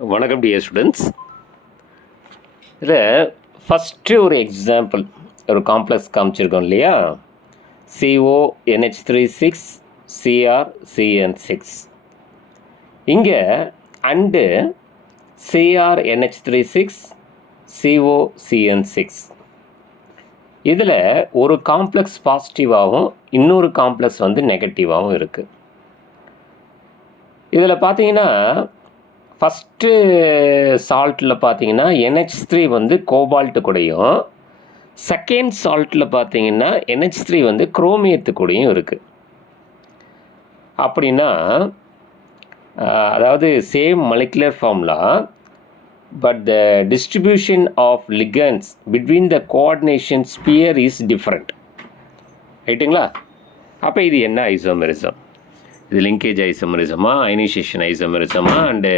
வணக்கம் dear students. இதில் first ஒரு எக்ஸாம்பிள் ஒரு காம்ப்ளெக்ஸ் காமிச்சிருக்கோம் இல்லையா, CONH36 CrCN6. இங்கே அண்டு CrNH36 COCN6. இதில் ஒரு காம்ப்ளெக்ஸ் பாசிட்டிவாகவும் இன்னொரு காம்ப்ளெக்ஸ் வந்து நெகட்டிவாகவும் இருக்குது. இதில் பார்த்தீங்கன்னா ஃபஸ்ட்டு சால்ட்டில் பார்த்தீங்கன்னா NH3 வந்து கோபால்ட்டு கூடயும், செகண்ட் சால்ட்டில் பார்த்தீங்கன்னா NH3 வந்து குரோமியத்து கூடயும் இருக்குது. அப்படின்னா அதாவது same molecular formula, but the distribution of ligands between the coordination sphere is different. ரைட்டுங்களா? அப்போ இது என்ன ஐசோமெரிசம்? இது லிங்கேஜ் ஐசோமெரிசமா, அயனைசேஷன் ஐசோமெரிசமா அண்டு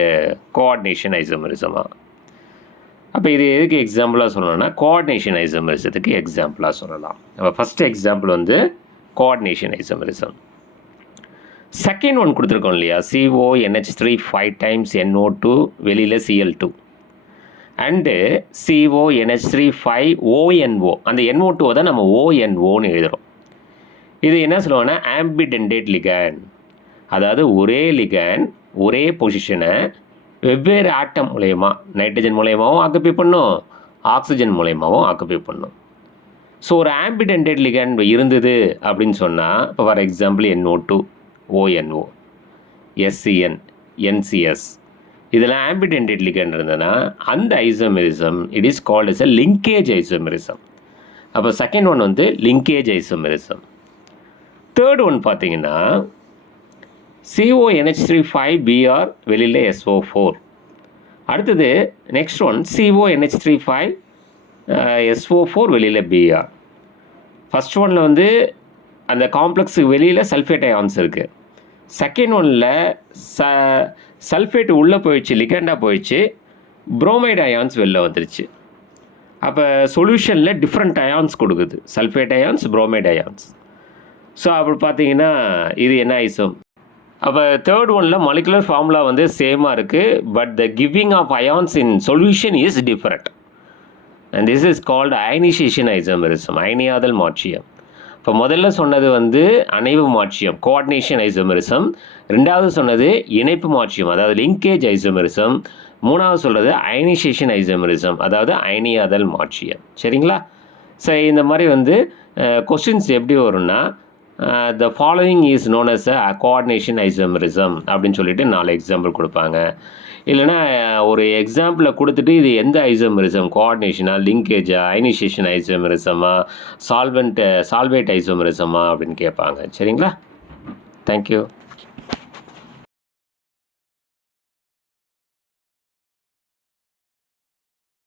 கோஆர்டினேஷன் ஐசோமெரிசமா? அப்போ இது எதுக்கு எக்ஸாம்பிளாக சொல்லணும்னா கோஆர்டினேஷன் ஐசோமெரிசத்துக்கு எக்ஸாம்பிளாக சொல்லலாம். அப்போ ஃபஸ்ட்டு எக்ஸாம்பிள் வந்து கோஆர்டினேஷன் ஐசோமெரிசம். செகண்ட் ஒன் கொடுத்துருக்கோம் இல்லையா, CONH3 5 times NO2 வெளியில் Cl2 அண்டு CONH3 5 ONO. அந்த NO2 தான் நம்ம ONOன்னு எழுதுகிறோம். இது என்ன சொல்லுவாங்கன்னா ஆம்பிடென்டேட் லிகண்ட். அதாவது ஒரே லிகண்ட் ஒரே பொசிஷனை வெவ்வேறு ஆட்டம் மூலயமா, நைட்ரஜன் மூலயமாவும் ஆக்குப்பை பண்ணும், ஆக்சிஜன் மூலயமாவும் ஆக்குப்பை பண்ணும். ஸோ ஒரு ஆம்பிடென்டேட் லிகண்ட் இருந்தது அப்படின்னு சொன்னால், இப்போ for example NO2 ONO, SCN NCS, இதில் ஆம்பிடென்டேட் லிகண்ட் இருந்ததுன்னா அந்த isomerism it is called S a linkage isomerism. அப்போ செகண்ட் ஒன் வந்து லிங்கேஜ் ஐசோமெரிசம். தேர்ட் ஒன் பார்த்தீங்கன்னா CONH3 5 Br வெளியில் SO4. அடுத்தது நெக்ஸ்ட் ஒன் CONH3 5 SO4 வெளியில் Br. ஃபஸ்ட் ஒனில் வந்து அந்த காம்ப்ளெக்ஸுக்கு வெளியில் சல்ஃபேட் அயான்ஸ் இருக்குது. செகண்ட் ஒனில் சல்ஃபேட் உள்ளே போயிடுச்சு, லிகண்டாக போயிடுச்சு, புரோமைடு அயான்ஸ் வெளில வந்துருச்சு. அப்போ சொல்யூஷனில் டிஃப்ரெண்ட் அயான்ஸ் கொடுக்குது, sulphate ions, bromide ions. So அப்படி பார்த்தீங்கன்னா இது என்ன ஐசோம்? அப்போ தேர்ட் ஒனில் மாலிகுலர் ஃபார்முலா வந்து சேமாக இருக்குது, but the giving of ions in solution is different. And this is called ionization isomerism, அயனியாதல் மாற்றியம். இப்போ முதல்ல சொன்னது வந்து அணைவு மாற்றியம், கோஆர்டினேஷன் ஐசோமெரிசம். ரெண்டாவது சொன்னது இணைப்பு மாற்றியம், அதாவது லிங்கேஜ் ஐசோமெரிசம். மூணாவது சொல்கிறது அயனைசேஷன் ஐசோமெரிசம், அதாவது அயனியாதல் மாற்றியம். சரிங்களா? ஸோ இந்த மாதிரி வந்து கொஸ்டின்ஸ் எப்படி வரும்னா, the following is known as a coordination isomerism அப்படின்னு சொல்லிட்டு 4 எக்ஸாம்பிள் கொடுப்பாங்க. இல்லைனா ஒரு எக்ஸாம்பிளை கொடுத்துட்டு இது எந்த ஐசோமெரிசம், கோஆர்டினேஷனா, லிங்கேஜா, அயனைசேஷன் ஐசோமெரிசமா, சால்வேட் ஐசோமெரிசமா அப்படின்னு கேட்பாங்க. சரிங்களா? தேங்க்யூ.